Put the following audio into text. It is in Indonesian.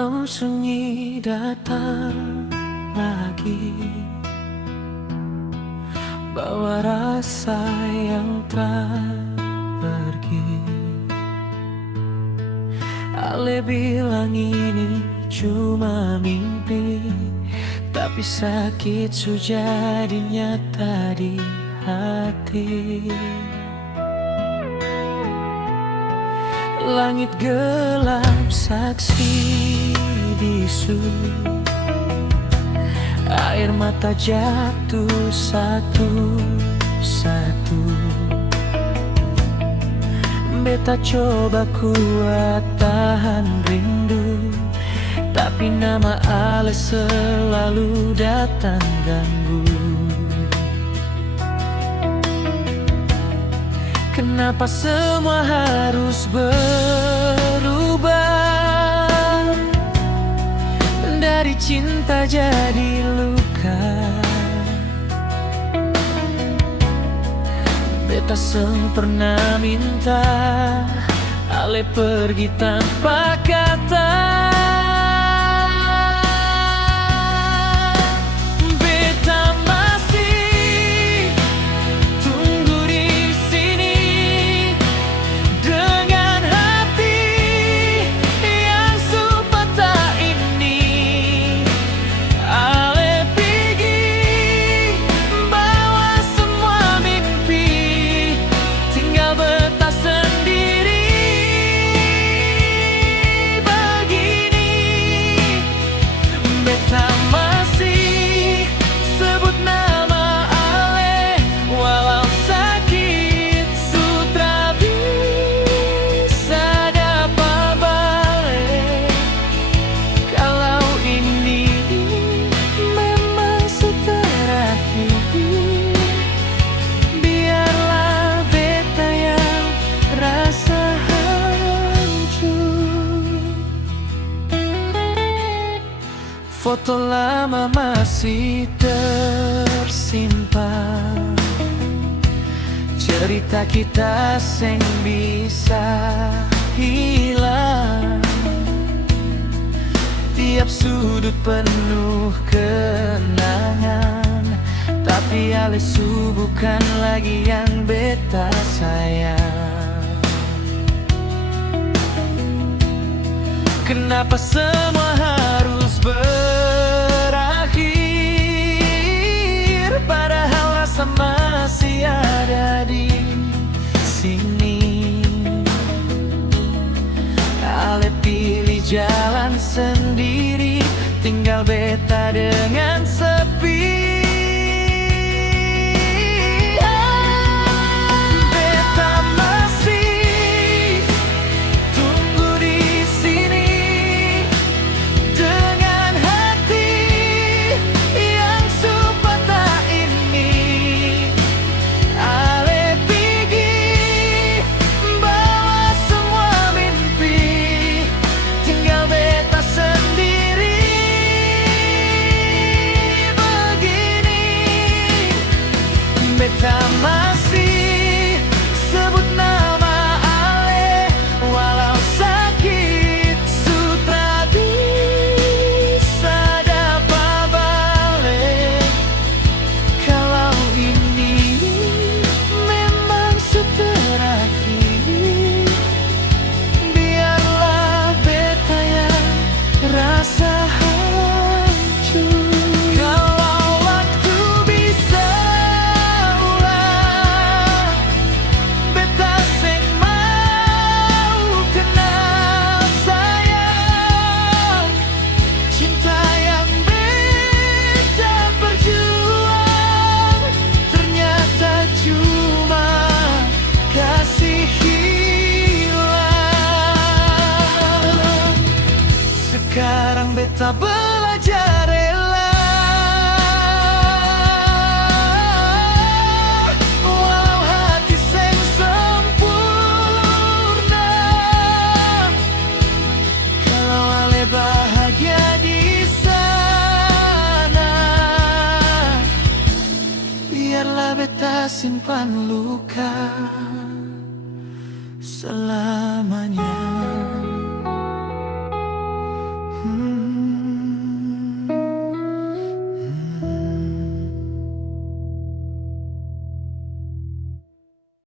Malam sunyi datang lagi, bawa rasa yang tak pergi. Ale bilang ini cuma mimpi, tapi sakit sudah nyata di hati. Langit gelap saksi bisu, air mata jatuh satu-satu. Beta coba kuat tahan rindu, tapi nama Ale selalu datang ganggu. Kenapa semua harus berubah, dari cinta jadi luka? Beta sempurna minta Ale pergi tanpa kata. Foto lama masih tersimpan, cerita kita seng bisa hilang. Tiap sudut penuh kenangan, tapi Ale bukan lagi yang beta sayang. Kenapa semua harus berakhir, padahal rasa masih ada di sini. Ale pilih jalan sendiri, tinggal beta dengan sepi. Beta masih sebut nama Ale, walau sakit sutra bisa dapat balik. Kalau ini memang terakhir, biarlah beta yang rasa hancur. Sekarang beta belajar rela, walau hati seng sempurna. Kalau Ale bahagia di sana, biarlah beta simpan luka selamanya.